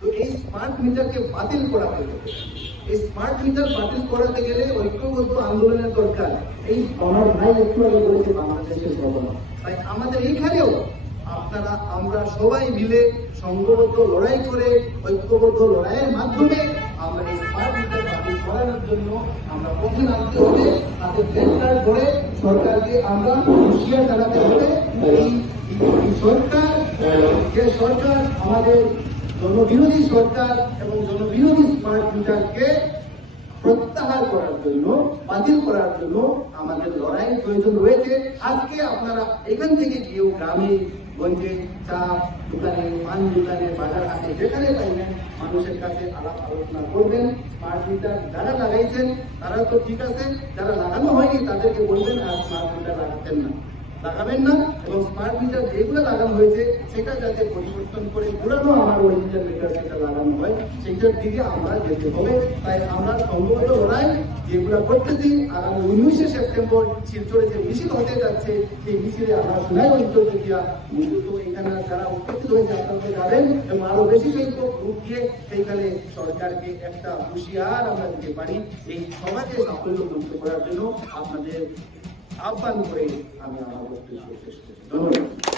তো এই স্মার্ট মিটারকে বাতিল করাতে হবে। এই স্মার্ট মিটার বাতিল করাতে গেলে ঐক্যবদ্ধ আন্দোলনের দরকার। এই আমার ভাই একটু আগে বলেছে বাংলাদেশের ঘটনা, তাই আমাদের এইখানেও আমরা সবাই মিলে সংঘবদ্ধ লড়াই করে ঐক্যবদ্ধ লড়াইয়ের মাধ্যমে আমরা এই স্মার্ট মিটার বাতিল করানোর জন্য আমরা পথে নামতে হবে। তাদের গ্রেফতার করে সরকারকে আমরা হুঁশিয়ার জানাতে হবে। এই সরকার, যে সরকার আমাদের জনবিরোধী সরকার এবং জনবিরোধী স্মার্ট মিটারকে প্রত্যাহার করার জন্য, বাতিল করার জন্য আমাদের লড়াই প্রয়োজন রয়েছে। আজকে আপনারা এখান থেকে গিয়েও গ্রামে গঞ্জে, চা দোকানে, পান দোকানে, বাজার হাটে যেখানে পাইবেন মানুষের কাছে আলাপ আলোচনা করবেন। স্মার্ট মিটার যারা লাগাইছেন তারা তো ঠিক আছে, যারা লাগানো হয়নি তাদেরকে বলবেন আর স্মার্ট মিটার লাগাবেন না, এবং স্মার্ট মিটার যেগুলো লাগানো হয়েছে সেটা যাতে পরিবর্তন করে পুরানো আমার অরিজিনাল মিটার সেটা লাগানো হয়, সেটার দিকে আমরা যেতে হবে। তাই আমরা সংঘবদ্ধ লড়াই যেগুলো করতেছি, আগামী 19শে সেপ্টেম্বর শিলচরে যে মিছিল হতে যাচ্ছে সেই মিছিলে আমরা সোনাই অঞ্চল থেকে মূলত এখানে যারা উপস্থিত হয়েছে আপনারা যাবেন, এবং আরো বেশি সংখ্যক গ্রুপ দিয়ে সেইখানে সরকারকে একটা হুঁশিয়ার আমরা দিতে পারি। এই সমাজে সাফল্যমণ্ডিত করার জন্য আপনাদের আহ্বান করে আমি আমার বক্তব্য শেষ করছি। ধন্যবাদ।